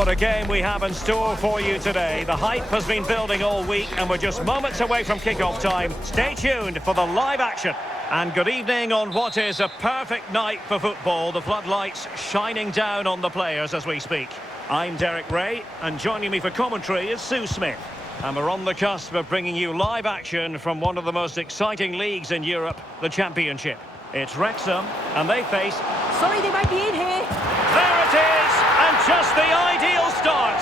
what a game we have in store for you today. The hype has been building all week and we're just moments away from kick-off time. Stay tuned for the live action. And good evening on what is a perfect night for football. The floodlights shining down on the players as we speak. I'm Derek Ray, and joining me for commentary is Sue Smith. And we're on the cusp of bringing you live action from one of the most exciting leagues in Europe, the Championship. It's Wrexham, and they face... Sorry, they might be in here. There it is, and just the ideal start.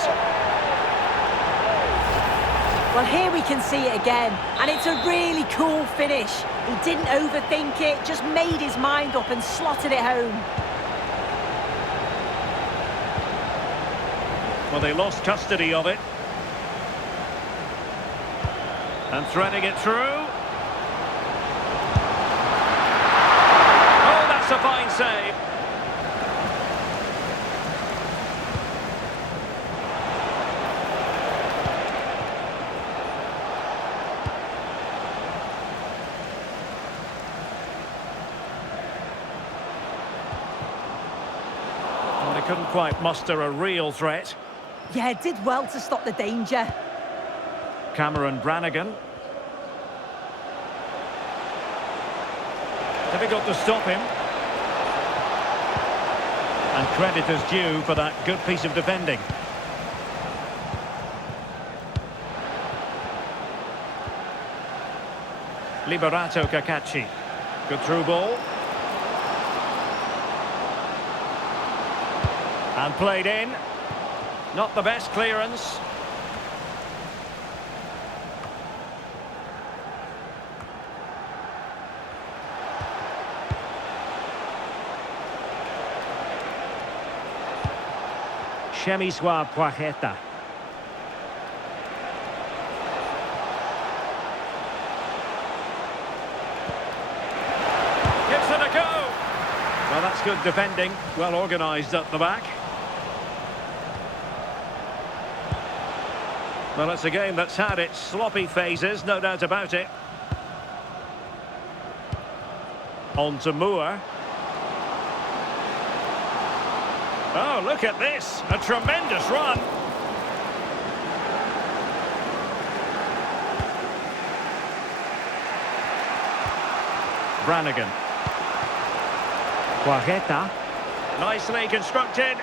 Well, here we can see it again, and it's a really cool finish. He didn't overthink it, just made his mind up and slotted it home. Well, they lost custody of it. And threading it through. Oh, that's a fine save. Well, they couldn't quite muster a real threat. Yeah, did well to stop the danger. Cameron Brannigan. Difficult to stop him. And credit is due for that good piece of defending. Liberato Cacachi. Good through ball. And played in. Not the best clearance. Chemiswa Poireta. Gives it a go. Well, that's good defending. Well organised at the back. Well, it's a game that's had its sloppy phases, no doubt about it. On to Moore. Oh, look at this. A tremendous run. Brannigan. Poireta. Nicely constructed.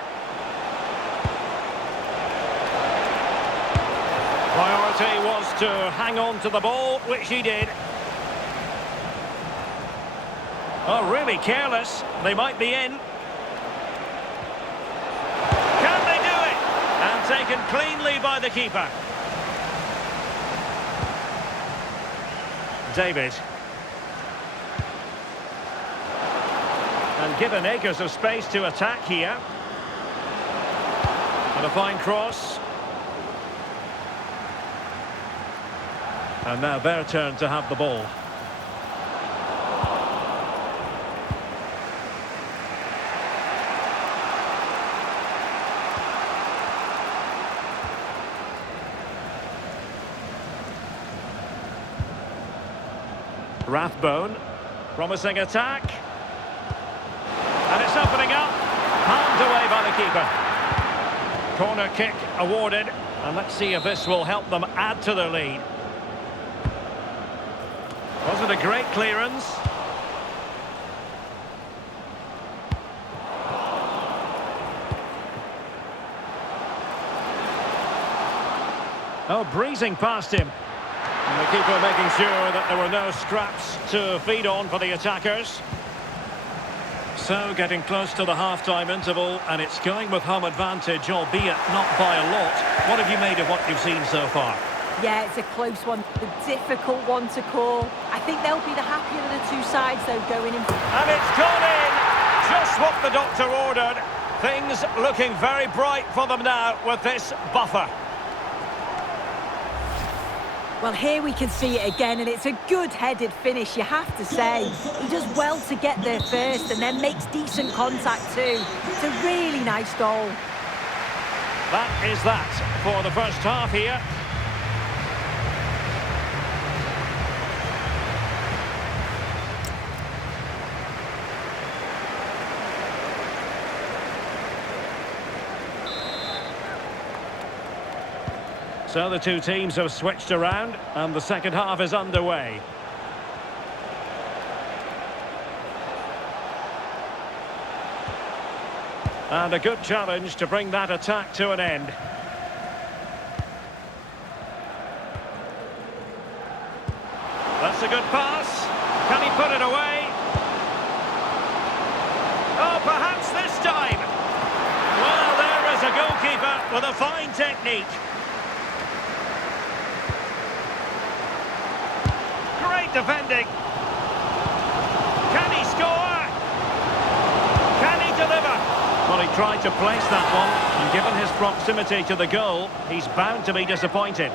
Priority was to hang on to the ball, which he did. Oh, really careless. They might be in. Taken cleanly by the keeper. David. And given acres of space to attack here. And a fine cross. And now their turn to have the ball. Rathbone, promising attack. And it's opening up. Palmed away by the keeper. Corner kick awarded. And let's see if this will help them add to their lead. Wasn't a great clearance. Oh, breezing past him. And the keeper making sure that there were no scraps to feed on for the attackers. So getting close to the half-time interval, and it's going with home advantage, albeit not by a lot. What have you made of what you've seen so far? Yeah, it's a close one, a difficult one to call. I think they'll be the happier of the two sides, though, going in. And it's gone in! Just what the doctor ordered. Things looking very bright for them now with this buffer. Well, here we can see it again, and it's a good-headed finish, you have to say. He does well to get there first and then makes decent contact too. It's a really nice goal. That is that for the first half here. So the two teams have switched around and the second half is underway. And a good challenge to bring that attack to an end. That's a good pass. Can he put it away? Oh, perhaps this time. Well, there is a goalkeeper with a fine technique. Great defending. Can he score? Can he deliver? Well, he tried to place that one, and given his proximity to the goal, he's bound to be disappointed.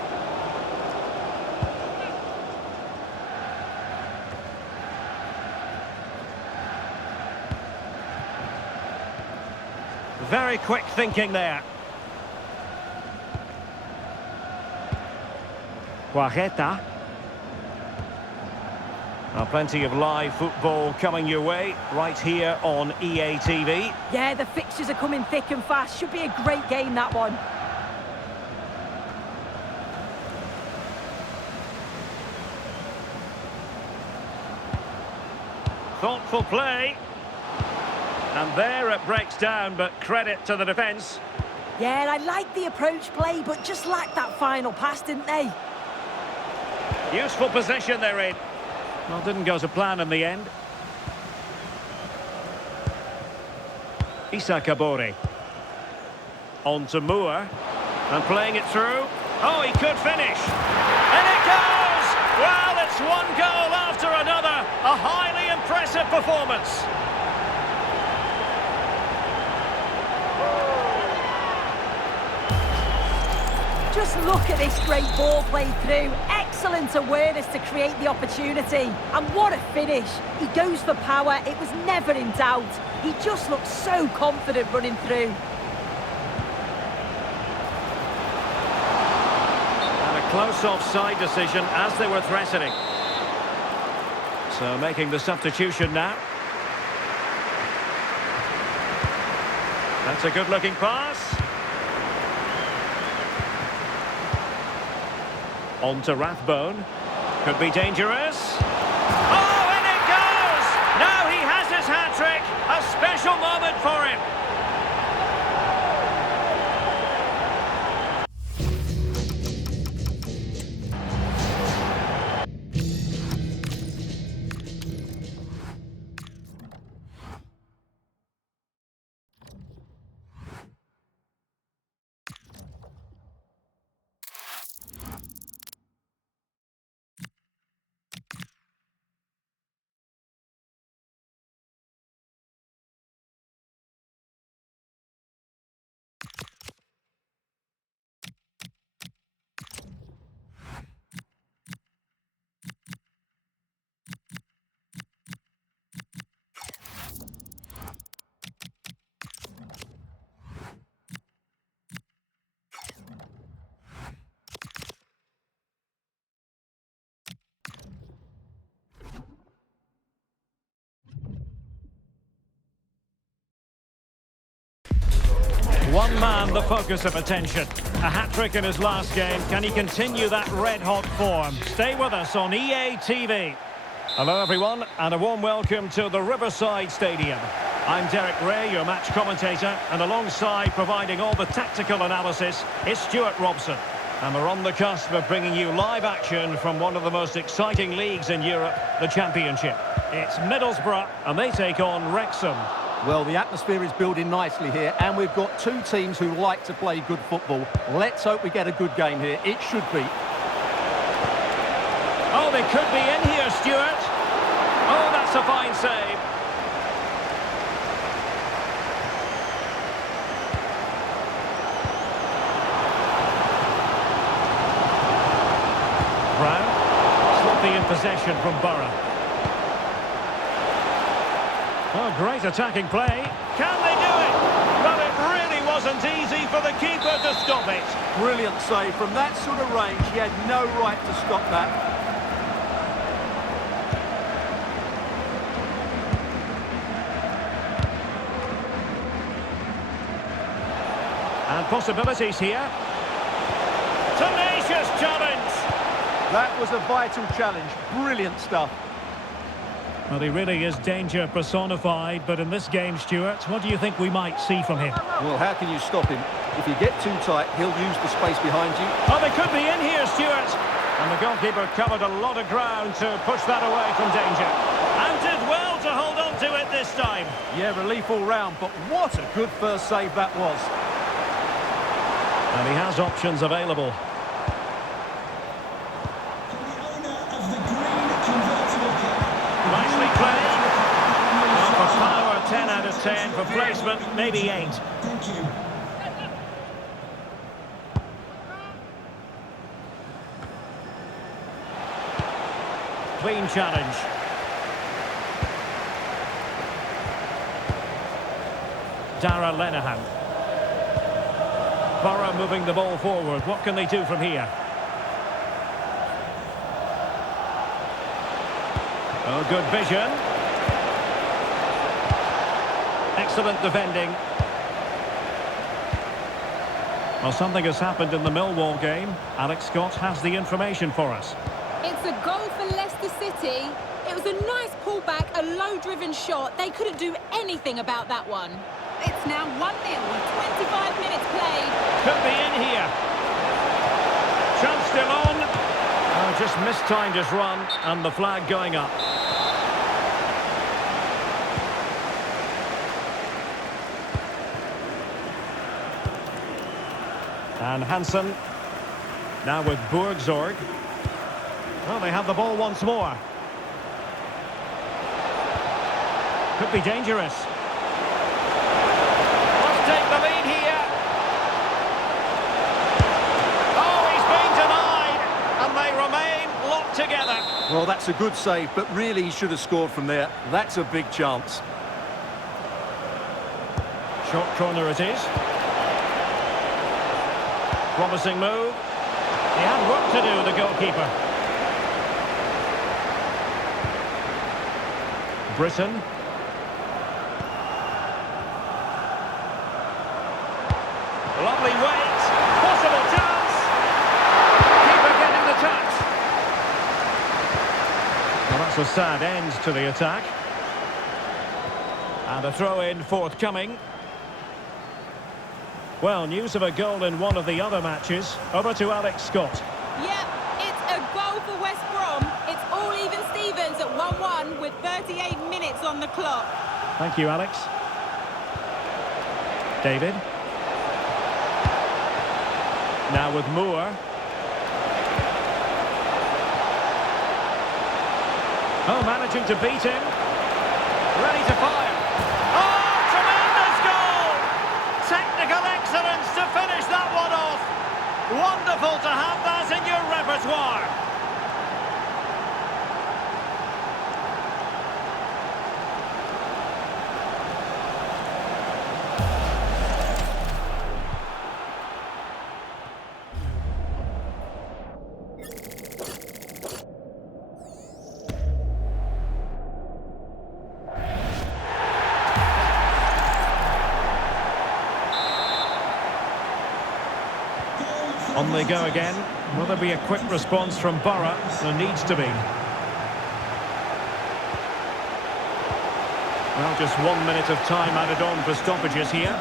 Very quick thinking there. Guajeta. Now, plenty of live football coming your way right here on EA TV. Yeah, the fixtures are coming thick and fast. Should be a great game, that one. Thoughtful play. And there it breaks down, but credit to the defence. Yeah, I like the approach play, but just lacked that final pass, didn't they? Useful position they're in. Well, didn't go to plan in the end. Issa Kabore. On to Moore. And playing it through. Oh, he could finish. And it goes! Well, it's one goal after another. A highly impressive performance. Just look at this great ball played through. Excellent awareness to create the opportunity. And what a finish. He goes for power. It was never in doubt. He just looked so confident running through. And a close offside decision as they were threatening. So making the substitution now. That's a good-looking pass. On to Rathbone. Could be dangerous. Oh, and it goes! Now he has his hat-trick. A special moment for him. One man, the focus of attention. A hat-trick in his last game. Can he continue that red-hot form? Stay with us on EA TV. Hello, everyone, and a warm welcome to the Riverside Stadium. I'm Derek Ray, your match commentator, and alongside providing all the tactical analysis is Stuart Robson. And we're on the cusp of bringing you live action from one of the most exciting leagues in Europe, the Championship. It's Middlesbrough, and they take on Wrexham. Well, the atmosphere is building nicely here, and we've got two teams who like to play good football. Let's hope we get a good game here. It should be. Oh, they could be in here, Stuart. Oh, that's a fine save. Brown, sloppy in possession from Borough. Oh, great attacking play. Can they do it? Well, it really wasn't easy for the keeper to stop it. Brilliant save. From that sort of range, he had no right to stop that. And possibilities here. Tenacious That was a vital challenge. Brilliant stuff. Well, he really is danger personified, but in this game, Stuart, what do you think we might see from him? Well, how can you stop him? If you get too tight, he'll use the space behind you. Oh, they could be in here, Stuart. And the goalkeeper covered a lot of ground to push that away from danger. And did well to hold on to it this time. Yeah, relief all round, but what a good first save that was. And he has options available. Nicely played. Well, for power, 10 out of 10. For placement, maybe 8. Thank you. Clean challenge. Dara Lenehan. Borough moving the ball forward. What can they do from here? Oh, good vision. Excellent defending. Well, something has happened in the Millwall game. Alex Scott has the information for us. It's a goal for Leicester City. It was a nice pullback, a low-driven shot. They couldn't do anything about that one. It's now 1-0 with 25 minutes played. Could be in here. Chance still on. Oh, just mistimed his run, and the flag going up. And Hansen. Now with Borgzorg. Well, they have the ball once more. Could be dangerous. Must take the lead here. Oh, he's been denied. And they remain locked together. Well, that's a good save, but really he should have scored from there. That's a big chance. Short corner it is. Promising move. He had work to do, the goalkeeper. Britton. Lovely weight. Possible chance. Keeper getting the touch. Well, that's a sad end to the attack. And a throw-in forthcoming. Well, news of a goal in one of the other matches. Over to Alex Scott. Yep, it's a goal for West Brom. It's all even Stevens at 1-1 with 38 minutes on the clock. Thank you, Alex. David. Now with Moore. Oh, managing to beat him. Ready to fire. Oh, tremendous goal! Technical excellence to finish that one off. Wonderful to have that in your repertoire. On they go again. Will there be a quick response from Borough? There needs to be. Well, just 1 minute of time added on for stoppages here.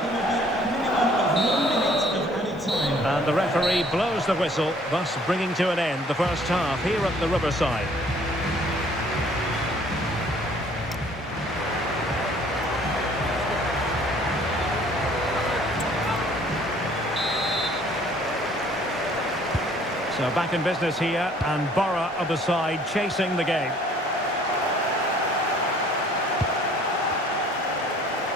And the referee blows the whistle, thus bringing to an end the first half here at the Riverside. So back in business here, and Borough other side chasing the game.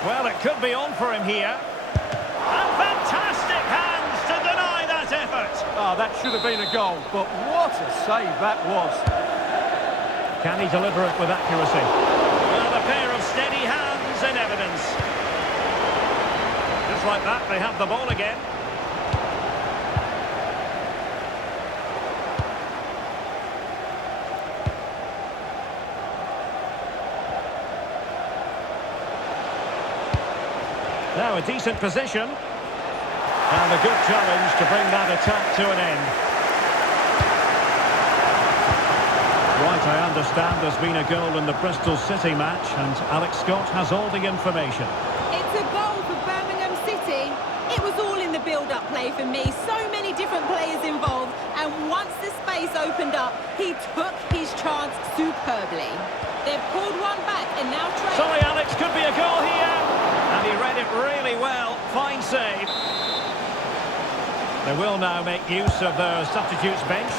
Well, it could be on for him here. And fantastic hands to deny that effort. Oh, that should have been a goal, but what a save that was. Can he deliver it with accuracy? Well, a pair of steady hands in evidence. Just like that, they have the ball again. Now a decent position. And a good challenge to bring that attack to an end. As I understand, there's been a goal in the Bristol City match, and Alex Scott has all the information. It's a goal for Birmingham City. It was all in the build-up play for me. So many different players involved, and once the space opened up, he took his chance superbly. They've pulled one back and now trade. Sorry, Alex, could be a goal here. And he read it really well. Fine save. They will now make use of their substitutes bench.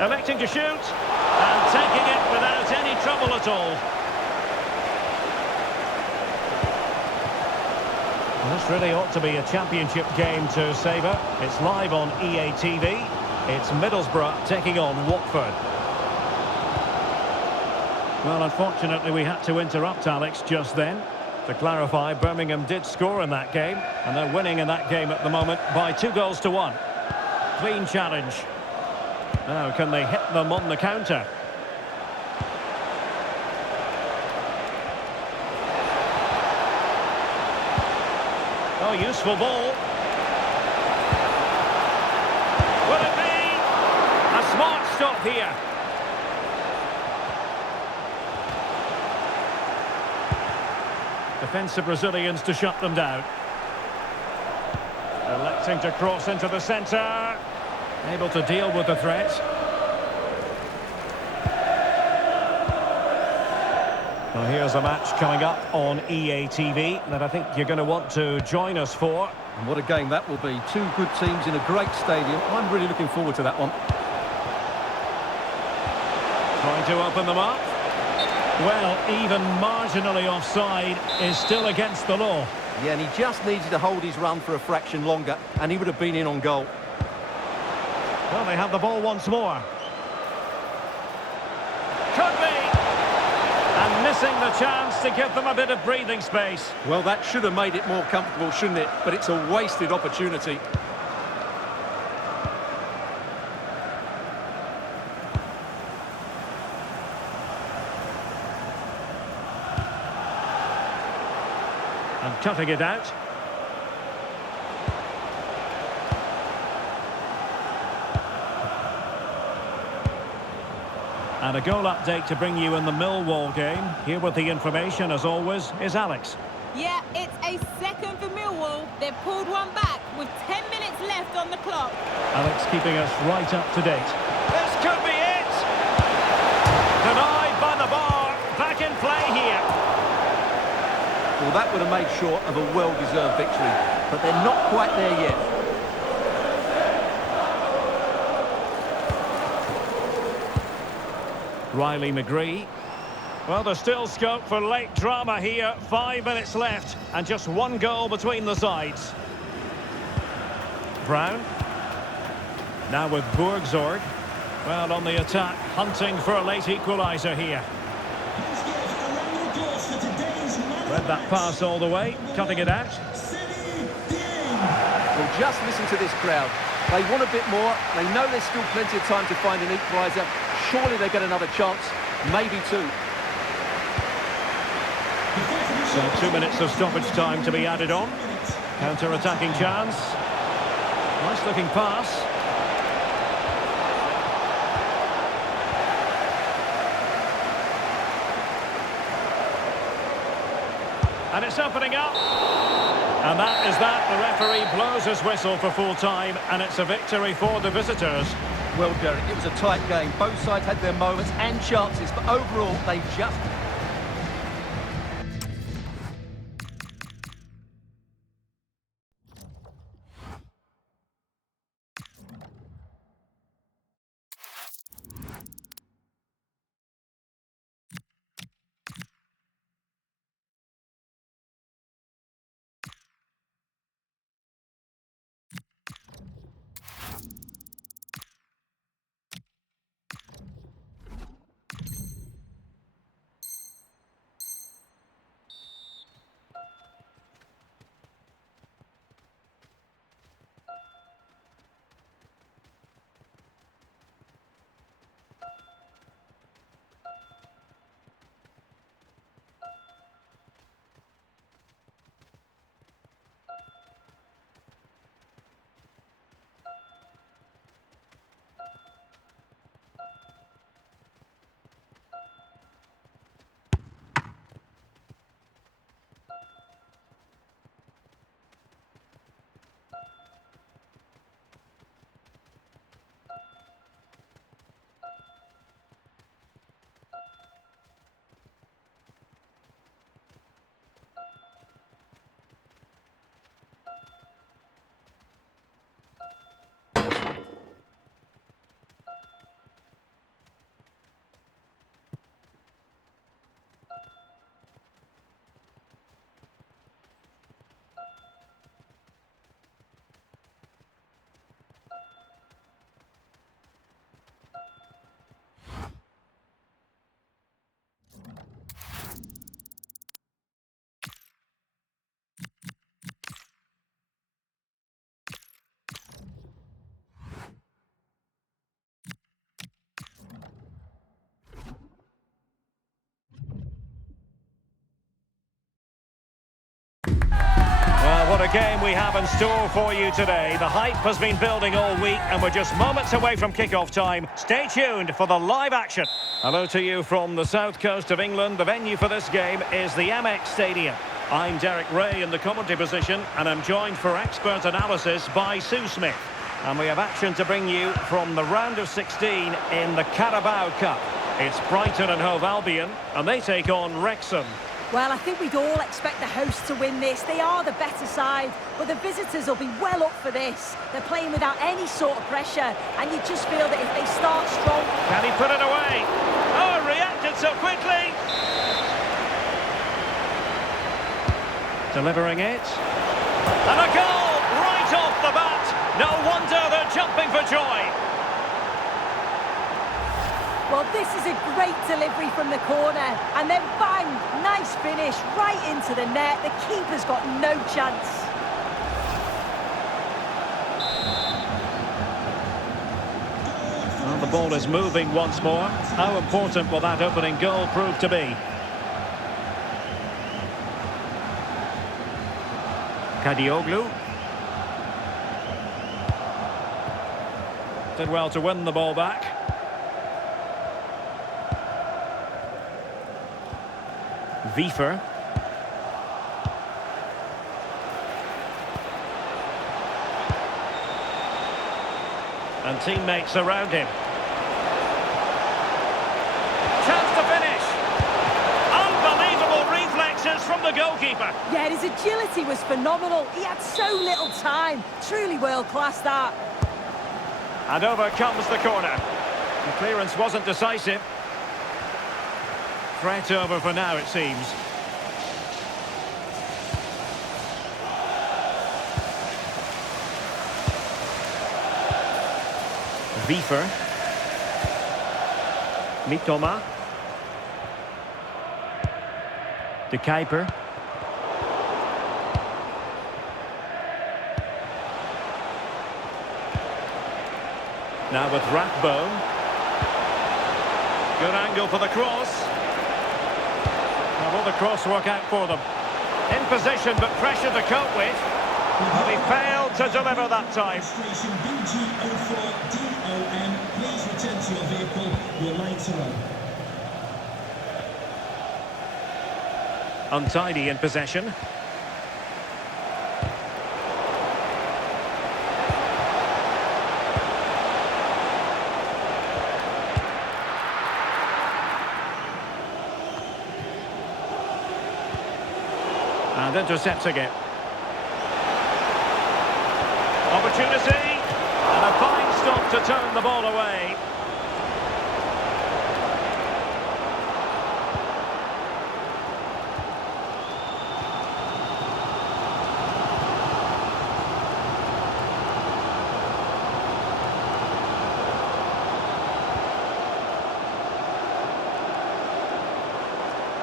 Electing to shoot. And taking it without any trouble at all. Well, this really ought to be a championship game to savour. It's live on EA TV. It's Middlesbrough taking on Watford. Well, unfortunately, we had to interrupt Alex just then. To clarify, Birmingham did score in that game, and they're winning in that game at the moment by 2-1. Clean challenge. Now, can they hit them on the counter? Oh, useful ball. Will it be? A smart stop here. Defensive Brazilians to shut them down. Electing to cross into the centre. Able to deal with the threat. Well, here's a match coming up on EA TV that I think you're going to want to join us for. And what a game that will be. Two good teams in a great stadium. I'm really looking forward to that one. Trying to open them up. Well, even marginally offside is still against the law. Yeah, and he just needed to hold his run for a fraction longer, and he would have been in on goal. Well, they have the ball once more. Could be! And missing the chance to give them a bit of breathing space. Well, that should have made it more comfortable, shouldn't it? But it's a wasted opportunity. And cutting it out. And a goal update to bring you in the Millwall game. Here with the information, as always, is Alex. Yeah, it's a second for Millwall. They've pulled one back with 10 minutes left on the clock. Alex keeping us right up to date. This could be it! Denied by the bar. Back in play here. Well, that would have made short of a well-deserved victory, but they're not quite there yet. Riley McGree. Well, there's still scope for late drama here. 5 minutes left, and just one goal between the sides. Brown. Now with Borgzorg. Well, on the attack, hunting for a late equaliser here. Read that pass all the way, cutting it out. Well, just listen to this crowd. They want a bit more. They know there's still plenty of time to find an equaliser. Surely they get another chance, maybe two. So 2 minutes of stoppage time to be added on. Counter-attacking chance. Nice looking pass. And it's opening up. And that is that. The referee blows his whistle for full time, and it's a victory for the visitors. Well, Derek, it was a tight game. Both sides had their moments and chances, but overall, they just... game we have in store for you today. The hype has been building all week and we're just moments away from kick-off time. Stay tuned for the live action. Hello to you from the south coast of England. The venue for this game is the Amex Stadium. I'm Derek Ray in the commentary position and I'm joined for expert analysis by Sue Smith. And we have action to bring you from the round of 16 in the Carabao Cup. It's Brighton and Hove Albion and they take on Wrexham. Well, I think we'd all expect the hosts to win this. They are the better side, but the visitors will be well up for this. They're playing without any sort of pressure, and you just feel that if they start strong... Can he put it away? Oh, reacted so quickly! Delivering it. And a goal right off the bat. No wonder they're jumping for joy. Well, this is a great delivery from the corner. And then bang, nice finish right into the net. The keeper's got no chance. Well, the ball is moving once more. How important will that opening goal prove to be? Kadioglu. Did well to win the ball back. Wiefer. And teammates around him. Chance to finish. Unbelievable reflexes from the goalkeeper. Yeah, his agility was phenomenal. He had so little time. Truly world-class, that. And over comes the corner. The clearance wasn't decisive. Threat over for now, it seems. Wiefer. Mitoma. De Kuiper. Now with Rathbone. Good angle for the cross. Now will the cross work out for them? In position but pressure to cope with. But he failed to deliver that time. Station BG04DOM, please return to your vehicle. Your lights are on. Untidy in possession. And intercepting it. Opportunity. And a fine stop to turn the ball away.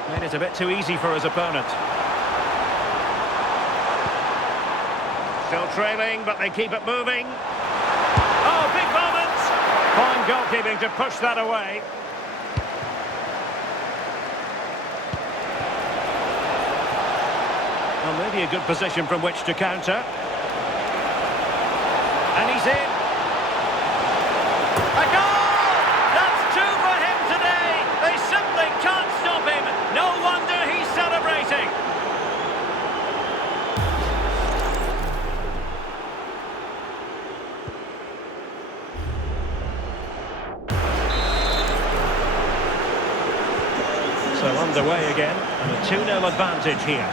Made it a bit too easy for his opponent. Still trailing, but they keep it moving. Oh, big moment! Fine goalkeeping to push that away. Well, maybe a good position from which to counter. And he's in. A goal! That's two for him today. They simply can't stop him. No wonder he's celebrating. So underway again, and a 2-0 advantage here.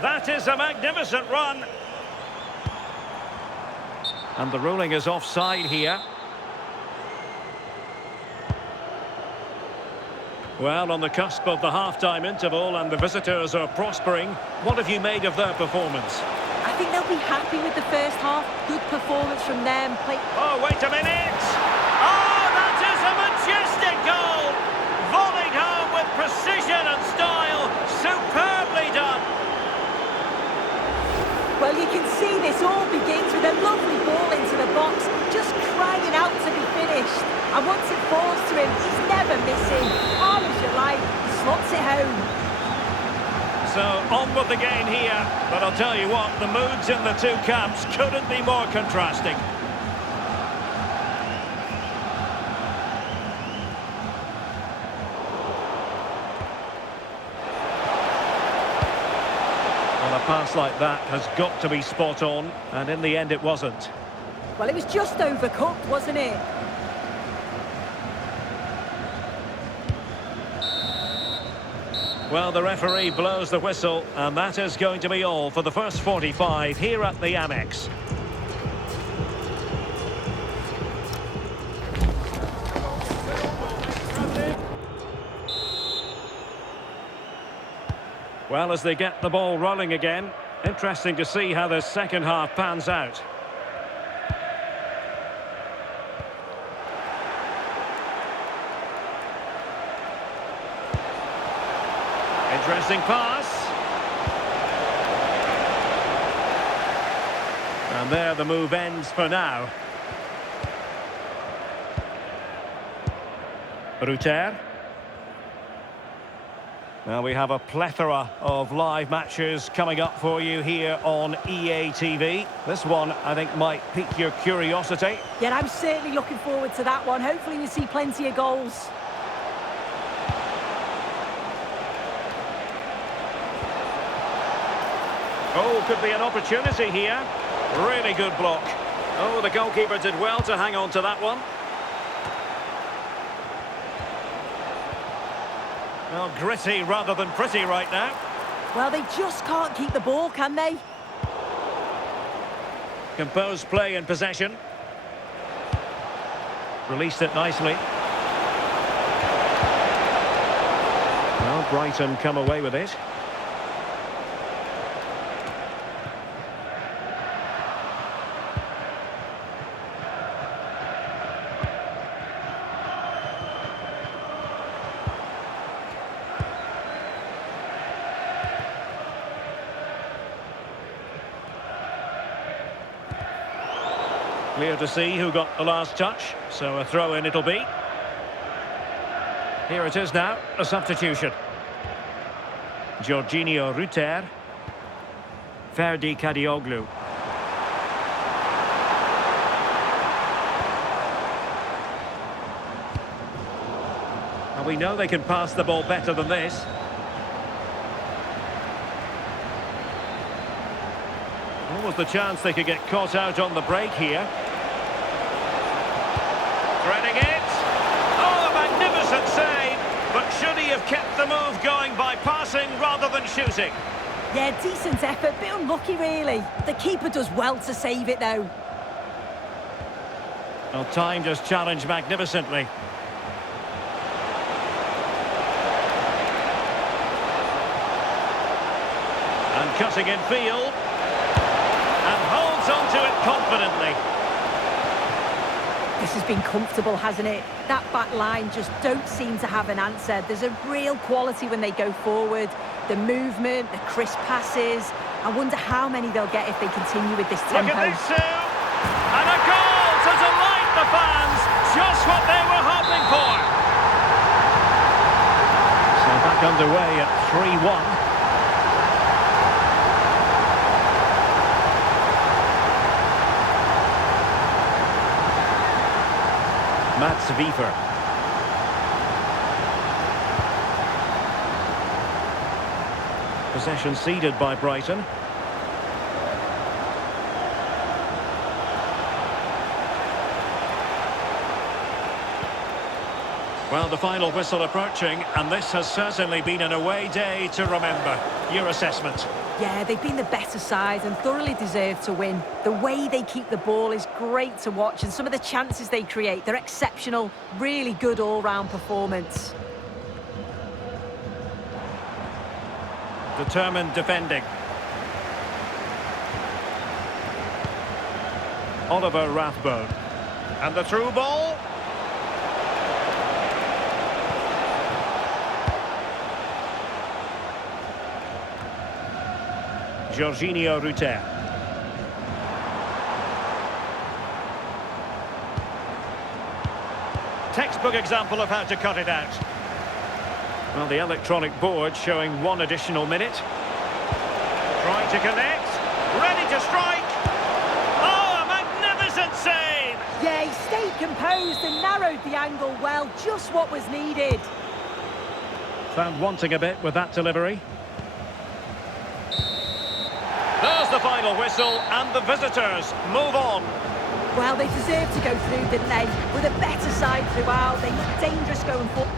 That is a magnificent run. And the ruling is offside here. Well, on the cusp of the half-time interval and the visitors are prospering. What have you made of their performance? I think they'll be happy with the first half. Good performance from them. Oh, wait a minute! Oh, that is a majestic goal! Volleyed home with precision and style. Superbly done! Well, you can see this all begins with a lovely ball into the box, just crying out to be finished. And falls to him. He's never missing. Hard as you like, slots it home. So, on with the game here. But I'll tell you what, the moods in the two camps couldn't be more contrasting. Well, a pass like that has got to be spot on, and in the end it wasn't. Well, it was just overcooked, wasn't it? Well, the referee blows the whistle, and that is going to be all for the first 45 here at the Amex. Well, as they get the ball rolling again, interesting to see how the second half pans out. Interesting pass. And there the move ends for now. Ruter. Now we have a plethora of live matches coming up for you here on EA TV. This one, I think, might pique your curiosity. Yeah, I'm certainly looking forward to that one. Hopefully we see plenty of goals. Oh, could be an opportunity here. Really good block. Oh, the goalkeeper did well to hang on to that one. Well, gritty rather than pretty right now. Well, they just can't keep the ball, can they? Composed play in possession. Released it nicely. Well, Brighton come away with it. Clear to see who got the last touch, so a throw-in it'll be. Here it is now, a substitution. Jorginho Ruter. Ferdi Kadioglu. And we know they can pass the ball better than this. Almost the chance they could get caught out on the break here. Threading it. Oh, a magnificent save. But should he have kept the move going by passing rather than shooting? Yeah, decent effort, bit unlucky really. The keeper does well to save it though. Well, timed his challenge magnificently. And cutting in field. And holds on to it confidently. This has been comfortable, hasn't it? That back line just don't seem to have an answer. There's a real quality when they go forward. The movement, the crisp passes. I wonder how many they'll get if they continue with this tempo. Look at this, Sue! And a goal to delight the fans! Just what they were hoping for! So back underway at 3-1. Mats Wiefer. Possession ceded by Brighton. Well, the final whistle approaching, and this has certainly been an away day to remember. Your assessment? Yeah, they've been the better side and thoroughly deserve to win. The way they keep the ball is great to watch, and some of the chances they create, they're exceptional. Really good all-round performance. Determined defending. Oliver Rathbone. And the through ball. Jorginho Ruter. textbook example of how to cut it out. Well, the electronic board showing 1 additional minute. Trying to connect. Ready to strike. Oh, a magnificent save! Yeah, he stayed composed and narrowed the angle well. Just what was needed. Found wanting a bit with that delivery. There's the final whistle, and the visitors move on. Well, they deserved to go through, didn't they? With a better side throughout, they looked dangerous going forward.